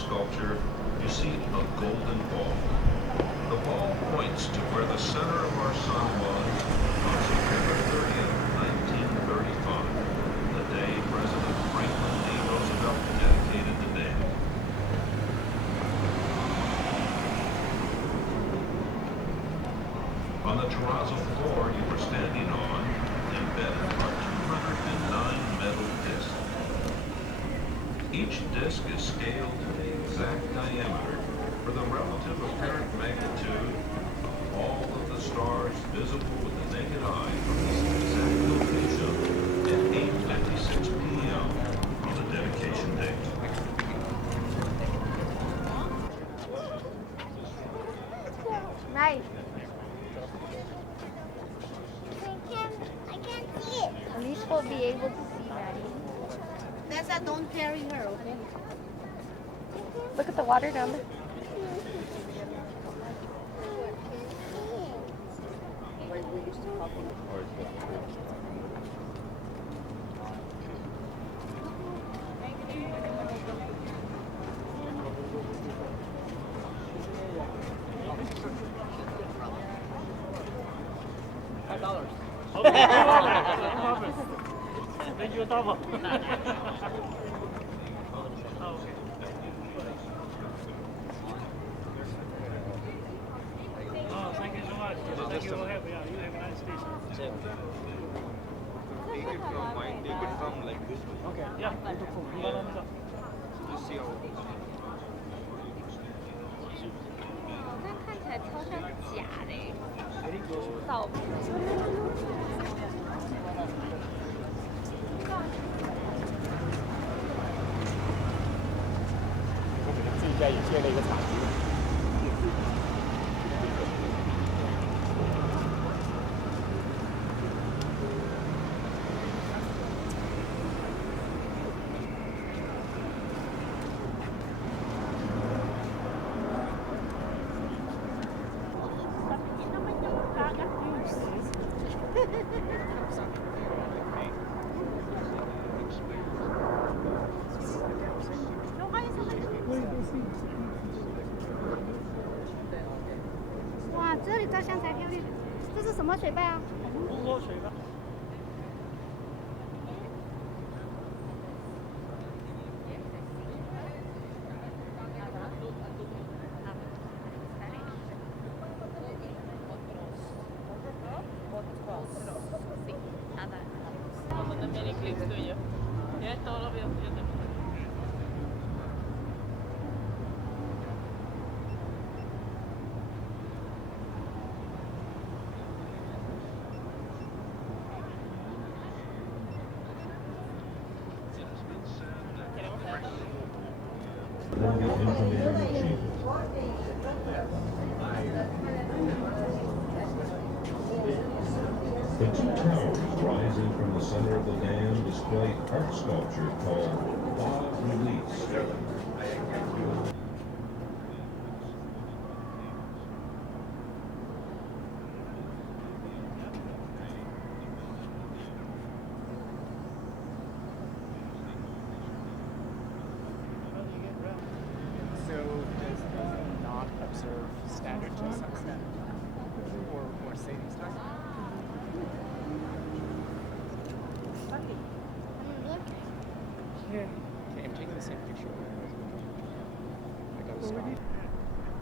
sculpture, you see a golden ball. The ball points to where the center of our sun was on September 30th, 1935, the day President Franklin D. Roosevelt dedicated the dam. On the terrazzo floor you were standing on, embedded are 209 metal discs. Each disc is scaled to the exact diameter for the relative apparent magnitude of all of the stars visible with the naked eye from this exact location at 8:56 p.m. on the dedication date. Nice. I can't see it. At least we'll be able to see Maddie. That's a don't carry her, okay? Look at the water down there. Thank you, Tavo. Oh, thank you so much. Thank you. You have a nice day. Take it from like this one. Okay. Yeah. Just see how it goes. 看起来超像假的耶，造的。我给他自己家也建了一个场地。哇，这里照相才漂亮。这是什么水坝啊？红河水坝。Cuando también el clip tuyo. Ya es todo lo veo. Yo también. Queremos ver. The two towers rising from the center of the dam display art sculpture called Bas Reliefs. So does it not observe standard till sunset? Or savings time? Yeah. Okay, I'm taking the same picture. I gotta stop. Pretty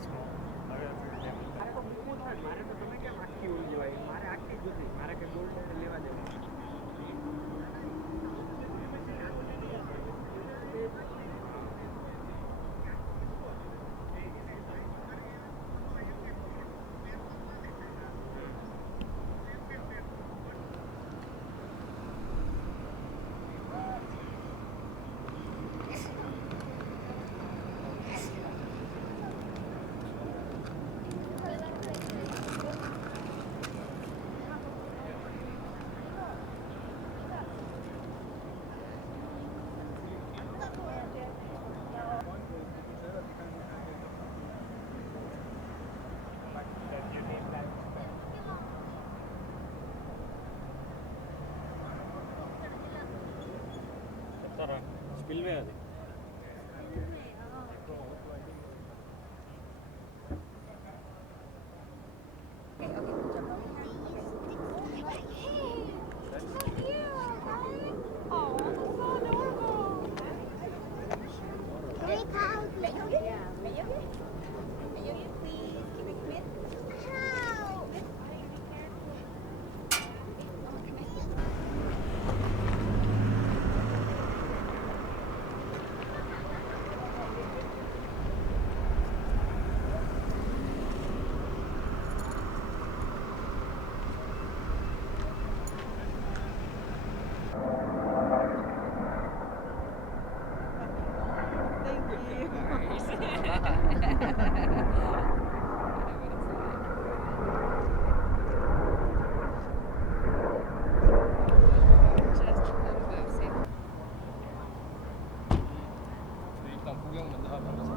small. I gotta figure it out. Bilway அது. 일단 구경 먼저 하면서.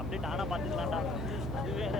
Update ஆனா பாத்துக்கலாம்டா. அது வேற.